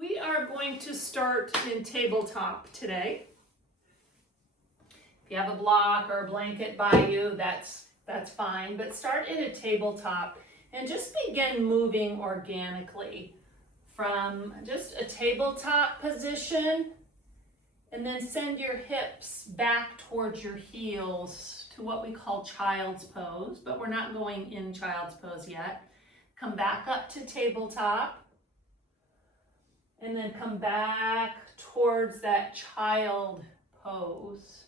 We are going to start in tabletop today. If you have a block or a blanket by you, that's fine, but start in a tabletop and just begin moving organically from just a tabletop position, and then send your hips back towards your heels to what we call child's pose, but we're not going in child's pose yet. Come back up to tabletop, and then come back towards that child pose.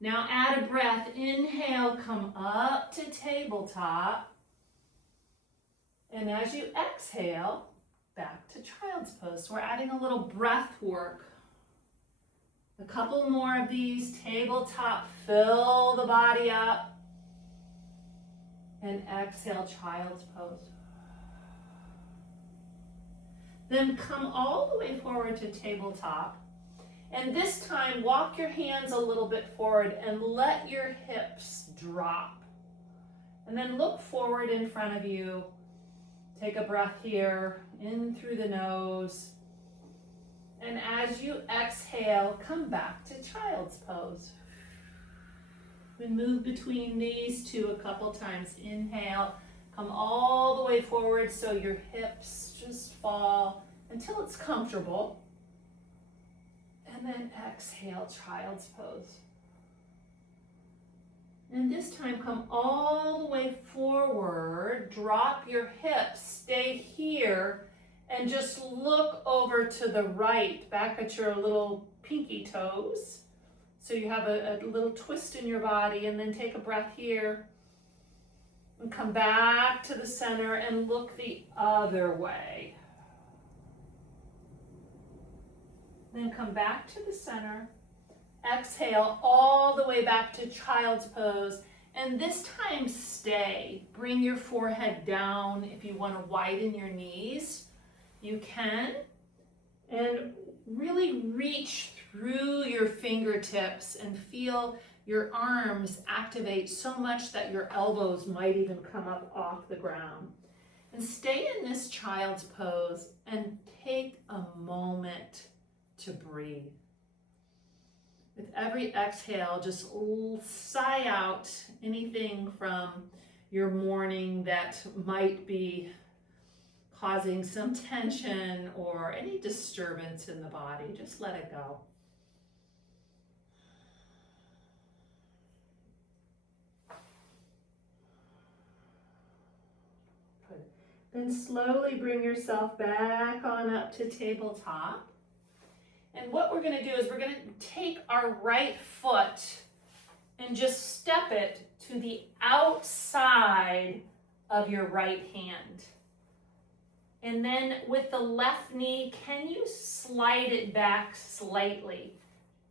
Now add a breath. Inhale, come up to tabletop. And as you exhale, back to child's pose. So we're adding a little breath work. A couple more of these. Tabletop, fill the body up. And exhale, child's pose. Then come all the way forward to tabletop. And this time, walk your hands a little bit forward and let your hips drop. And then look forward in front of you. Take a breath here, in through the nose. And as you exhale, come back to child's pose. We move between these two a couple times. Inhale, come all the way forward so your hips just fall until it's comfortable. And then exhale, child's pose. And this time, come all the way forward, drop your hips, stay here, and just look over to the right, back at your little pinky toes. So you have a little twist in your body, and then take a breath here. And come back to the center and look the other way. Then come back to the center. Exhale all the way back to child's pose. And this time stay. Bring your forehead down. If you want to widen your knees, you can. And really reach through your fingertips and feel your arms activate so much that your elbows might even come up off the ground. And stay in this child's pose and take a moment to breathe. With every exhale, just sigh out anything from your morning that might be causing some tension or any disturbance in the body. Just let it go. Then slowly bring yourself back on up to tabletop. And what we're going to do is we're going to take our right foot and just step it to the outside of your right hand. And then with the left knee, can you slide it back slightly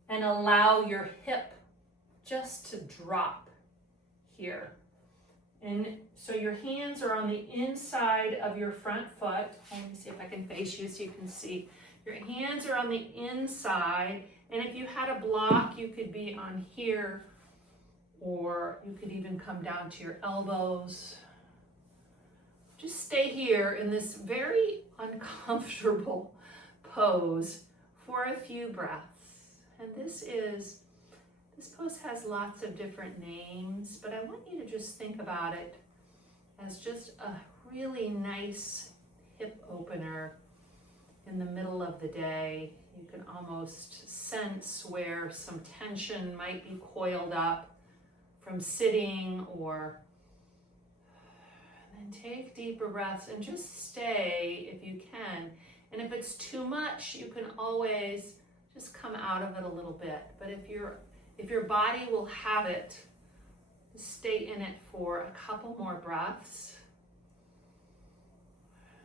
and allow your hip just to drop here? And so your hands are on the inside of your front foot. Let me see if I can face you so you can see. Your hands are on the inside, and if you had a block, you could be on here, or you could even come down to your elbows. Just stay here in this very uncomfortable pose for a few breaths. And this pose has lots of different names, but I want you to just think about it as just a really nice hip opener in the middle of the day. You can almost sense where some tension might be coiled up from sitting, or then take deeper breaths and just stay if you can. And if it's too much, you can always just come out of it a little bit. But if your body will have it, stay in it for a couple more breaths.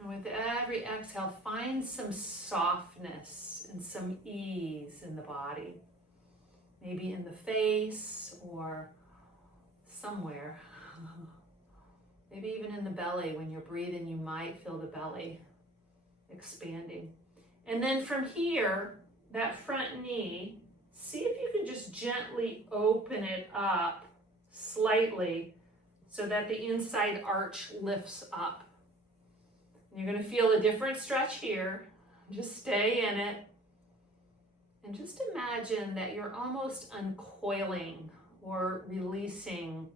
And with every exhale, find some softness and some ease in the body. Maybe in the face or somewhere. Maybe even in the belly. When you're breathing, you might feel the belly expanding. And then from here, that front knee, see if you can just gently open it up slightly so that the inside arch lifts up. You're going to feel a different stretch here. Just stay in it. And just imagine that you're almost uncoiling or releasing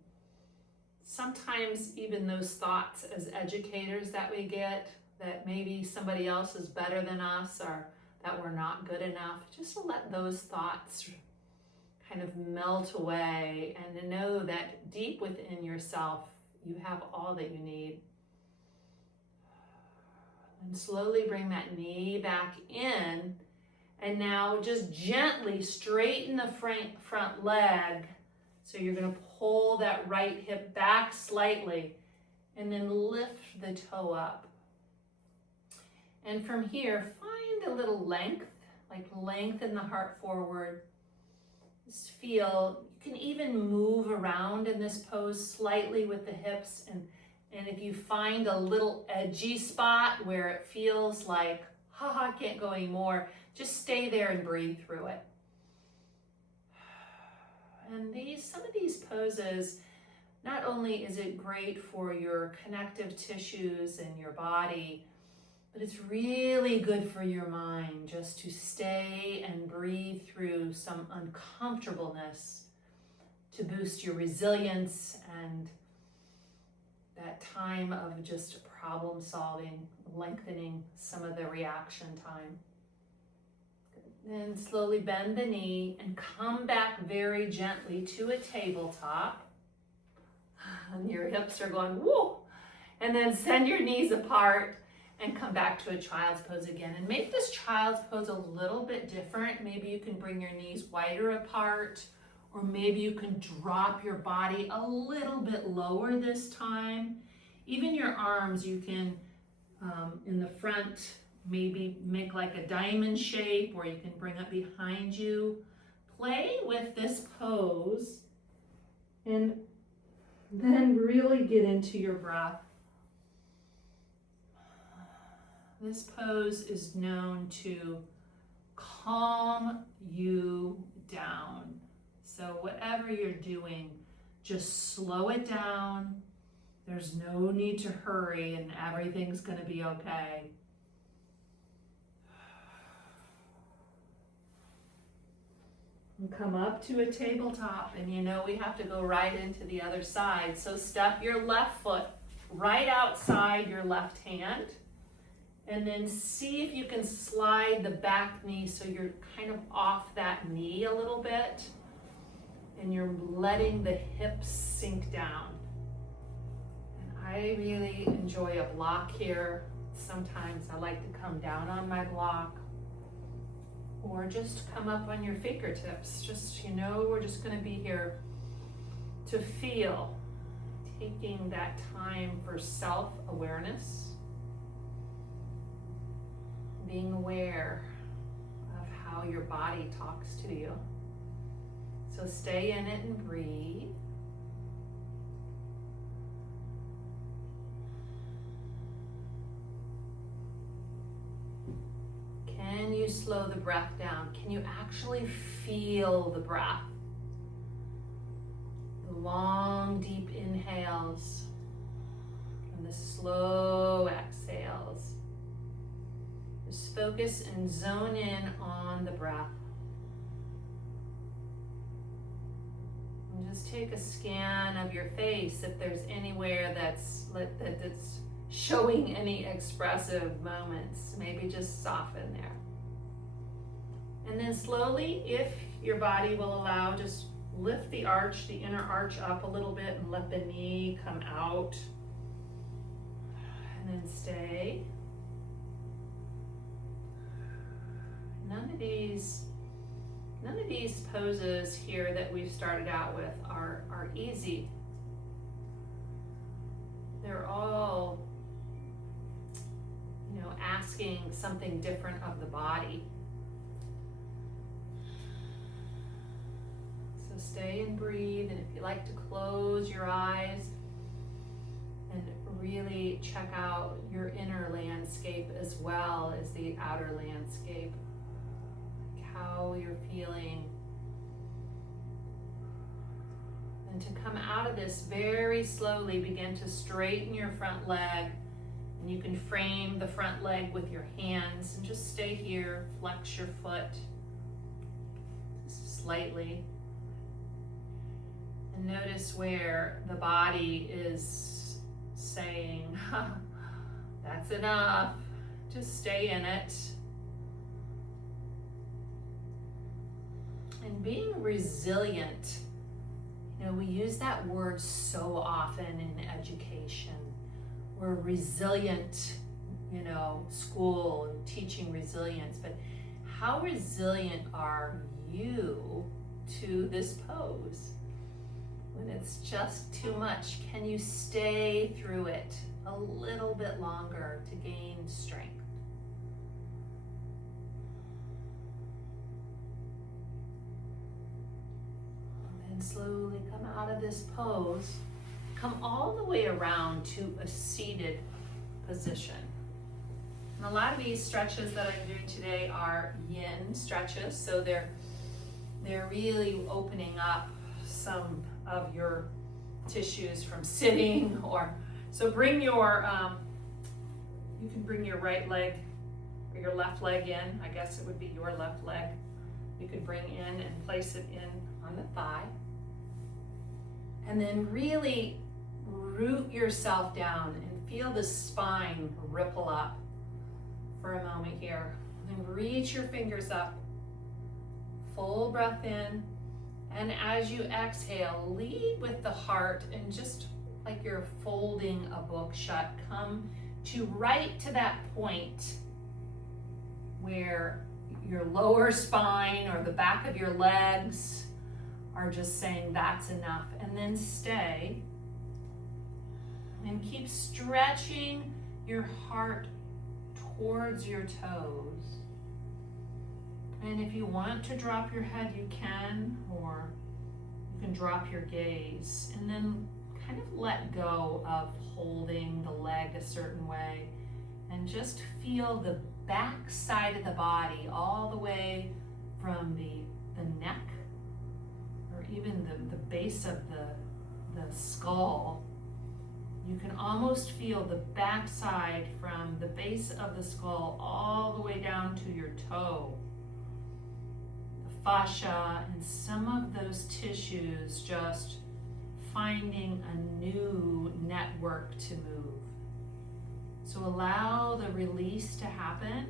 sometimes even those thoughts as educators that we get, that maybe somebody else is better than us or that we're not good enough. Just to let those thoughts kind of melt away and to know that deep within yourself, you have all that you need. And slowly bring that knee back in. And now just gently straighten the front leg. So you're going to pull that right hip back slightly and then lift the toe up. And from here, find a little length, like lengthen the heart forward. Just feel, you can even move around in this pose slightly with the hips. And if you find a little edgy spot where it feels like, I can't go anymore, just stay there and breathe through it. And some of these poses, not only is it great for your connective tissues and your body, but it's really good for your mind just to stay and breathe through some uncomfortableness to boost your resilience and that time of just problem solving, lengthening some of the reaction time. Then slowly bend the knee and come back very gently to a tabletop. And your hips are going, whoa! And then send your knees apart and come back to a child's pose again. And make this child's pose a little bit different. Maybe you can bring your knees wider apart, or maybe you can drop your body a little bit lower this time. Even your arms, you can, in the front, maybe make like a diamond shape, or you can bring up behind you. Play with this pose and then really get into your breath. This pose is known to calm you down. So whatever you're doing, just slow it down. There's no need to hurry and everything's going to be okay. And come up to a tabletop, and you know we have to go right into the other side. So step your left foot right outside your left hand, and then see if you can slide the back knee so you're kind of off that knee a little bit, and you're letting the hips sink down. And I really enjoy a block here. Sometimes I like to come down on my block, or just come up on your fingertips. Just, we're just going to be here to feel, taking that time for self-awareness, being aware of how your body talks to you. So stay in it and breathe. Can you slow the breath down? Can you actually feel the breath? The long, deep inhales and the slow exhales. Just focus and zone in on the breath. And just take a scan of your face if there's anywhere that's showing any expressive moments. Maybe just soften there. And then slowly, if your body will allow, just lift the arch, the inner arch up a little bit and let the knee come out. And then stay. None of these poses here that we've started out with are easy. They're all, asking something different of the body. So stay and breathe, and if you like to close your eyes and really check out your inner landscape as well as the outer landscape, like how you're feeling. And to come out of this very slowly, begin to straighten your front leg And you can frame the front leg with your hands and just stay here, flex your foot slightly. And notice where the body is saying, that's enough, just stay in it. And being resilient, you know, we use that word so often in education. We're resilient, you know, school and teaching resilience, but how resilient are you to this pose? When it's just too much, can you stay through it a little bit longer to gain strength? And then slowly come out of this pose. Come all the way around to a seated position. And a lot of these stretches that I'm doing today are yin stretches, so they're really opening up some of your tissues from sitting, or so bring your you can bring your right leg or your left leg in. I guess it would be your left leg. You could bring in and place it in on the thigh, and then really root yourself down and feel the spine ripple up for a moment here. And then reach your fingers up, full breath in. And as you exhale, lead with the heart, and just like you're folding a book shut, come to right to that point where your lower spine or the back of your legs are just saying that's enough. And then stay and keep stretching your heart towards your toes. And if you want to drop your head, you can, or you can drop your gaze and then kind of let go of holding the leg a certain way, and just feel the back side of the body all the way from the neck, or even the base of the skull. You can almost feel the back side from the base of the skull all the way down to your toe. Fascia and some of those tissues just finding a new network to move. So allow the release to happen,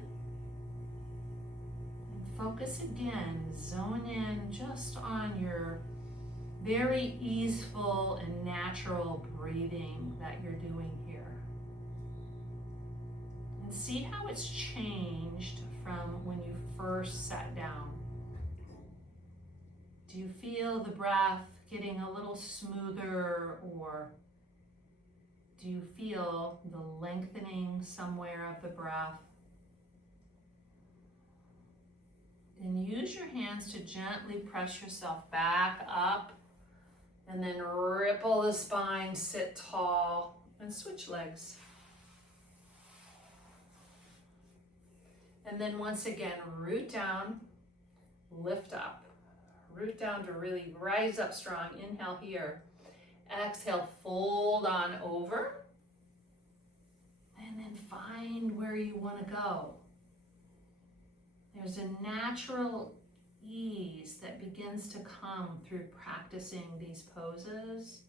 and focus again, zone in just on your very easeful and natural breathing that you're doing here. And see how it's changed from when you first sat down. Do you feel the breath getting a little smoother, or do you feel the lengthening somewhere of the breath? And use your hands to gently press yourself back up, and then ripple the spine, sit tall, and switch legs. And then once again, root down, lift up. Root down to really rise up strong. Inhale here. Exhale, fold on over. And then find where you want to go. There's a natural ease that begins to come through practicing these poses.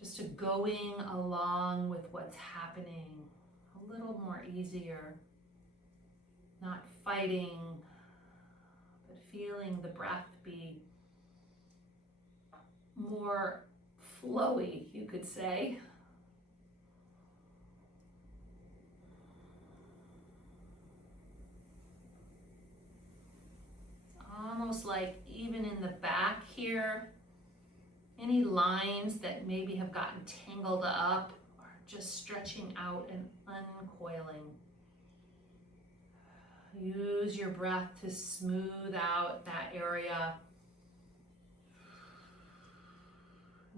Just to going along with what's happening a little more easier. Not fighting, feeling the breath be more flowy, you could say. It's almost like even in the back here, any lines that maybe have gotten tangled up are just stretching out and uncoiling. Use your breath to smooth out that area.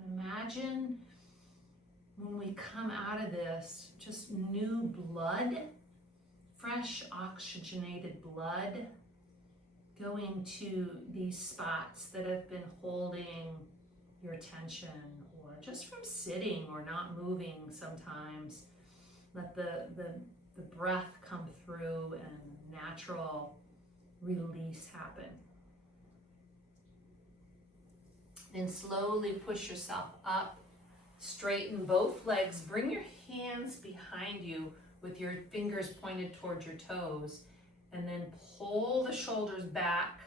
Imagine when we come out of this, just new blood, fresh oxygenated blood going to these spots that have been holding your attention, or just from sitting or not moving sometimes. Let the breath come through and natural release happen. Then slowly push yourself up, straighten both legs, bring your hands behind you with your fingers pointed towards your toes, and then pull the shoulders back.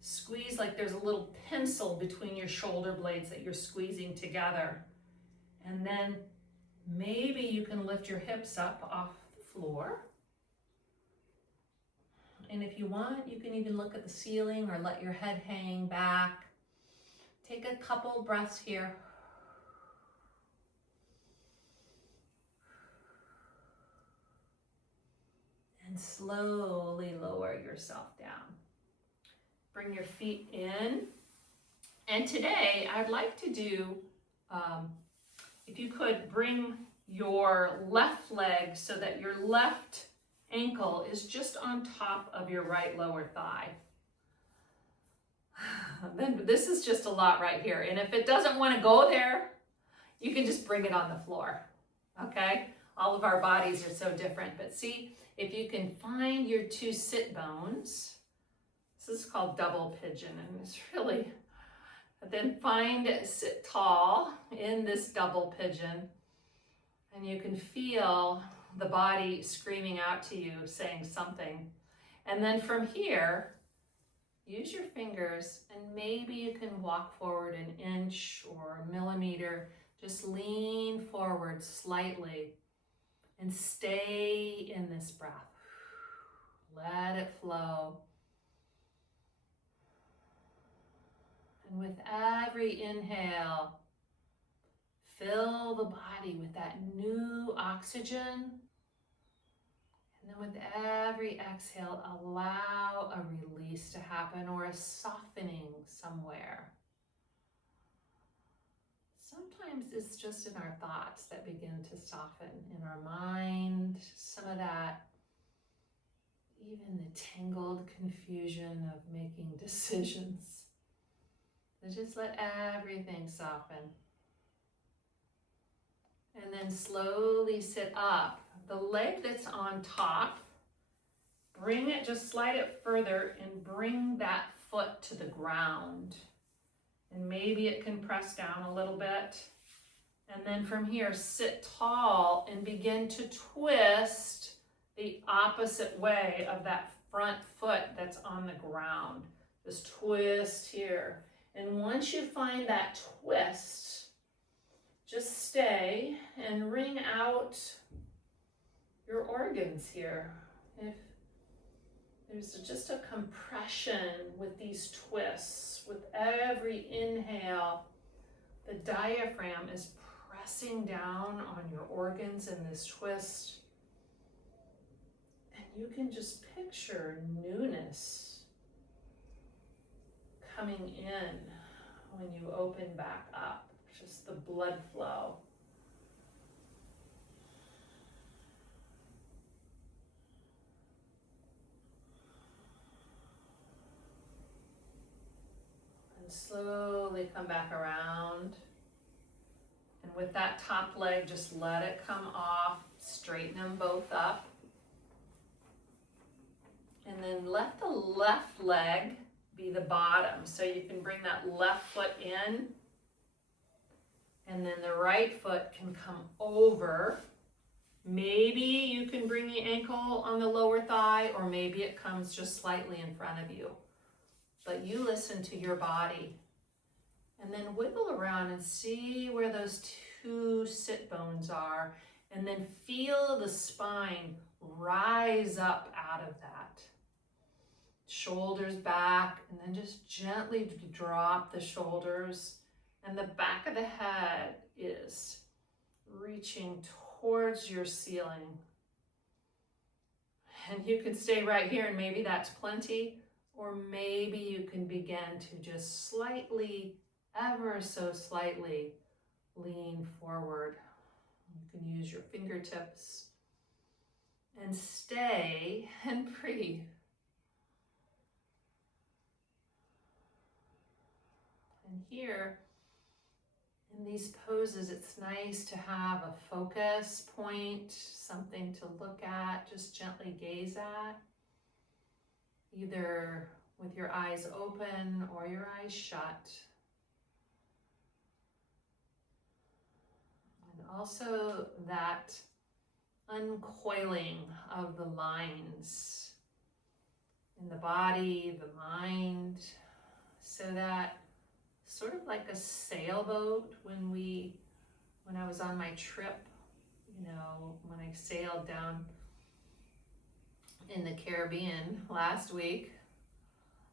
Squeeze like there's a little pencil between your shoulder blades that you're squeezing together. And then maybe you can lift your hips up off the floor. And if you want, you can even look at the ceiling or let your head hang back. Take a couple breaths here. And slowly lower yourself down. Bring your feet in. And today I'd like to do, if you could bring your left leg so that your left ankle is just on top of your right lower thigh. Then this is just a lot right here. And if it doesn't want to go there, you can just bring it on the floor. Okay? All of our bodies are so different. But see, if you can find your two sit bones, this is called double pigeon, and it's really, then sit tall in this double pigeon, and you can feel the body screaming out to you, saying something. And then from here, use your fingers, and maybe you can walk forward an inch or a millimeter. Just lean forward slightly and stay in this breath. Let it flow. And with every inhale, fill the body with that new oxygen. And then with every exhale, allow a release to happen or a softening somewhere. Sometimes it's just in our thoughts that begin to soften, in our mind, some of that, even the tangled confusion of making decisions. So just let everything soften. And then slowly sit up. The leg that's on top, bring it, just slide it further and bring that foot to the ground. And maybe it can press down a little bit. And then from here, sit tall and begin to twist the opposite way of that front foot that's on the ground. Just twist here. And once you find that twist, just stay and wring out your organs here. If there's just a compression with these twists, with every inhale, the diaphragm is pressing down on your organs in this twist. And you can just picture newness coming in when you open back up, just the blood flow. And slowly come back around. And with that top leg, just let it come off, straighten them both up. And then let the left leg be the bottom. So you can bring that left foot in, and then the right foot can come over. Maybe you can bring the ankle on the lower thigh, or maybe it comes just slightly in front of you. But you listen to your body. And then wiggle around and see where those two sit bones are. And then feel the spine rise up out of that. Shoulders back, and then just gently drop the shoulders. And the back of the head is reaching towards your ceiling. And you can stay right here, and maybe that's plenty. Or maybe you can begin to just slightly, ever so slightly, lean forward. You can use your fingertips and stay and breathe. And here, In these poses, it's nice to have a focus point, something to look at, just gently gaze at, either with your eyes open or your eyes shut. And also that uncoiling of the lines in the body, the mind, so that sort of like a sailboat when I was on my trip, you know, when I sailed down in the Caribbean last week,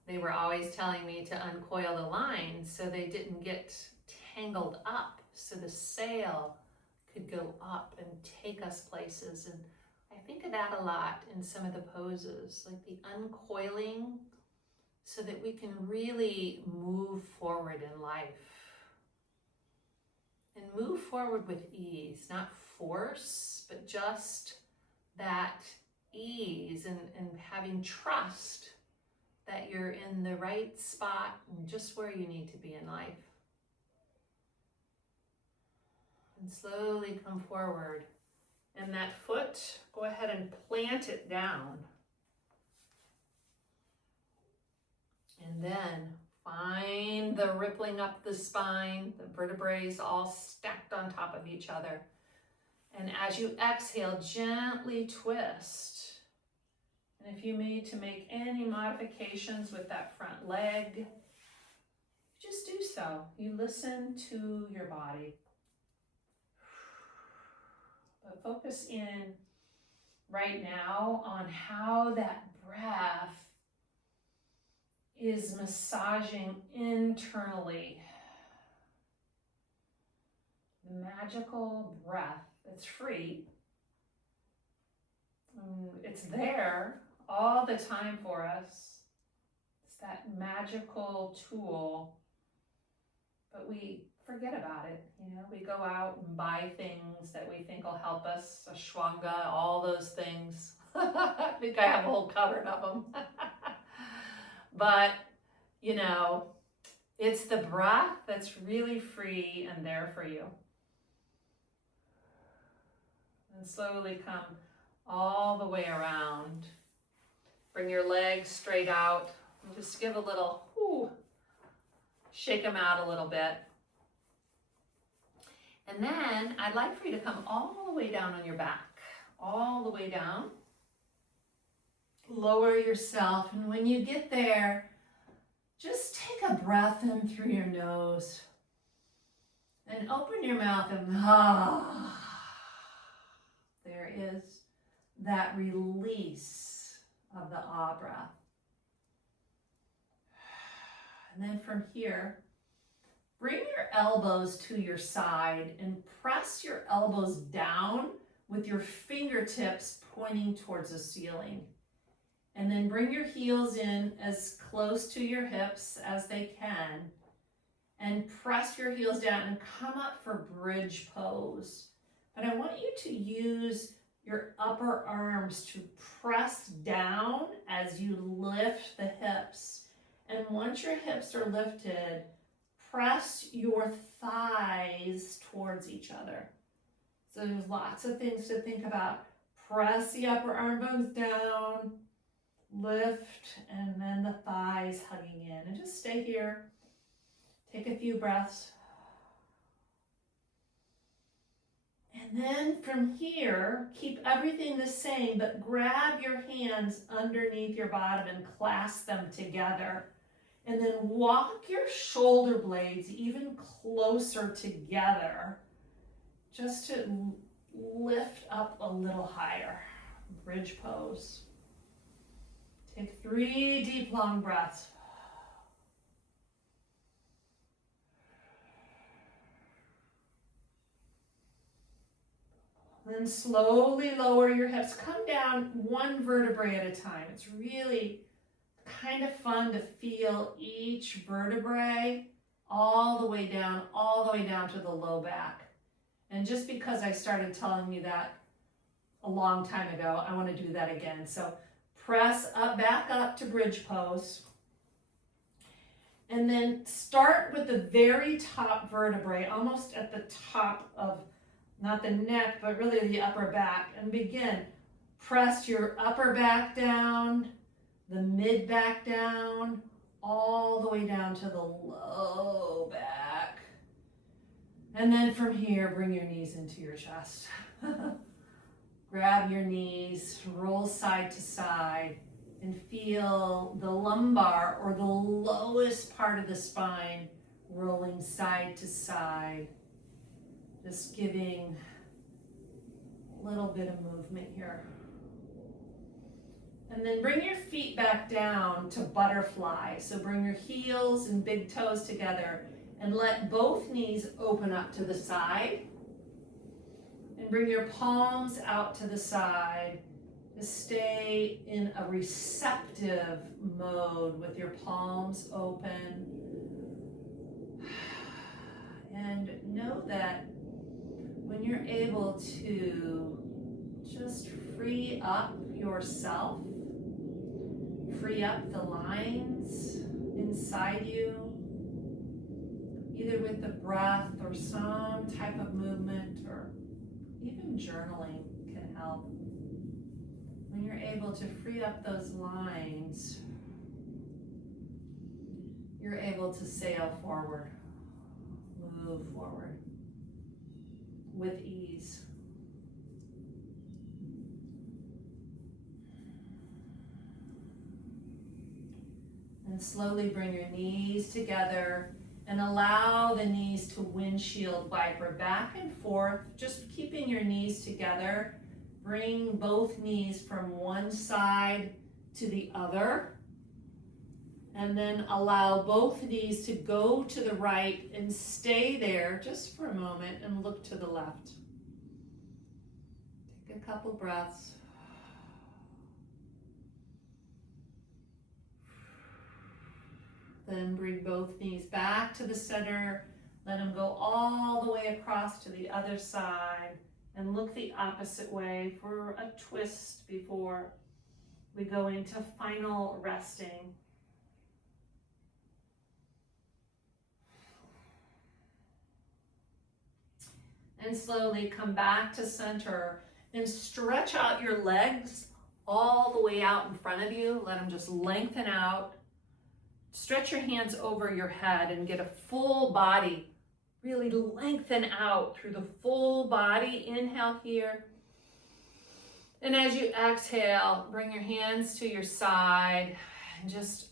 they were always telling me to uncoil the lines so they didn't get tangled up, so the sail could go up and take us places. And I think of that a lot in some of the poses, like the uncoiling, so that we can really move forward in life. And move forward with ease, not force, but just that ease and having trust that you're in the right spot and just where you need to be in life. And slowly come forward. And that foot, go ahead and plant it down. And then find the rippling up the spine, the vertebrae all stacked on top of each other. And as you exhale, gently twist. And if you need to make any modifications with that front leg, just do so. You listen to your body. But focus in right now on how that breath is massaging internally. The magical breath. It's free. It's there all the time for us. It's that magical tool, but we forget about it. You know, we go out and buy things that we think will help us, ashwanga, all those things. I think I have a whole cupboard of them. But, you know, it's the breath that's really free and there for you. And slowly come all the way around. Bring your legs straight out. And just give a little, shake them out a little bit. And then I'd like for you to come all the way down on your back. All the way down. Lower yourself, and when you get there, just take a breath in through your nose and open your mouth and there is that release of the ah breath. And then from here, bring your elbows to your side and press your elbows down with your fingertips pointing towards the ceiling. And then bring your heels in as close to your hips as they can. And press your heels down and come up for bridge pose. But I want you to use your upper arms to press down as you lift the hips. And once your hips are lifted, press your thighs towards each other. So there's lots of things to think about. Press the upper arm bones down. Lift, and then the thighs hugging in. And just stay here. Take a few breaths. And then from here, keep everything the same, but grab your hands underneath your bottom and clasp them together. And then walk your shoulder blades even closer together, just to lift up a little higher. Bridge pose. Take 3 deep, long breaths. Then slowly lower your hips. Come down 1 vertebrae at a time. It's really kind of fun to feel each vertebrae all the way down to the low back. And just because I started telling you that a long time ago, I want to do that again. So press up, back up to bridge pose. And then start with the very top vertebrae, almost at the top of, not the neck, but really the upper back. And begin. Press your upper back down, the mid back down, all the way down to the low back. And then from here, bring your knees into your chest. Grab your knees, roll side to side, and feel the lumbar or the lowest part of the spine rolling side to side. Just giving a little bit of movement here. And then bring your feet back down to butterfly. So bring your heels and big toes together and let both knees open up to the side. And bring your palms out to the side. Just stay in a receptive mode with your palms open. And know that when you're able to just free up yourself, free up the lines inside you, either with the breath or some type of movement, or even journaling can help. When you're able to free up those lines, you're able to sail forward, move forward with ease. And slowly bring your knees together and allow the knees to windshield wiper back and forth, just keeping your knees together. Bring both knees from one side to the other. And then allow both knees to go to the right and stay there just for a moment and look to the left. Take a couple breaths. Then bring both knees back to the center. Let them go all the way across to the other side. And look the opposite way for a twist before we go into final resting. And slowly come back to center and stretch out your legs all the way out in front of you. Let them just lengthen out. Stretch your hands over your head and get a full body. Really lengthen out through the full body. Inhale here. And as you exhale, bring your hands to your side and just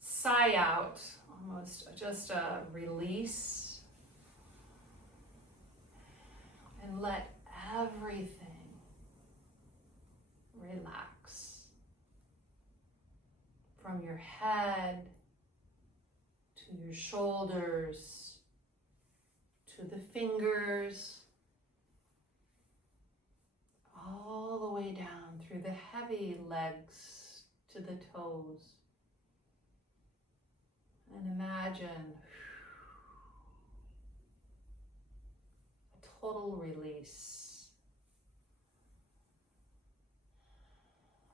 sigh out. Almost just a release. And let everything relax. From your head to your shoulders, to the fingers, all the way down through the heavy legs to the toes. And imagine a total release.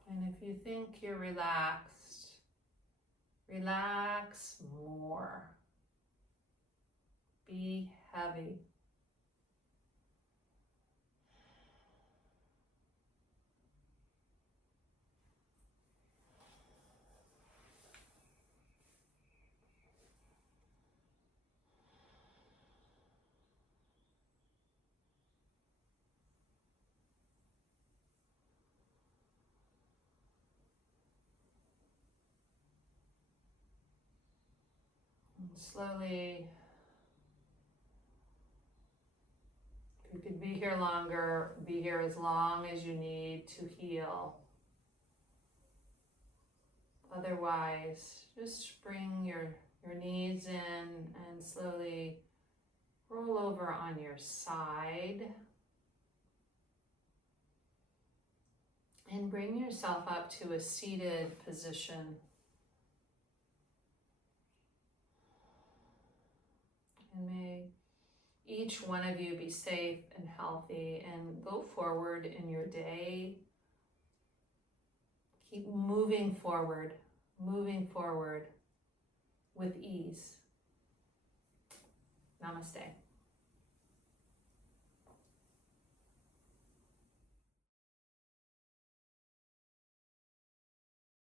And if you think you're relaxed, relax more. Be heavy. And slowly, if you could be here longer, be here as long as you need to heal. Otherwise, just bring your knees in and slowly roll over on your side. And bring yourself up to a seated position. And may each one of you be safe and healthy and go forward in your day. Keep moving forward, with ease. Namaste.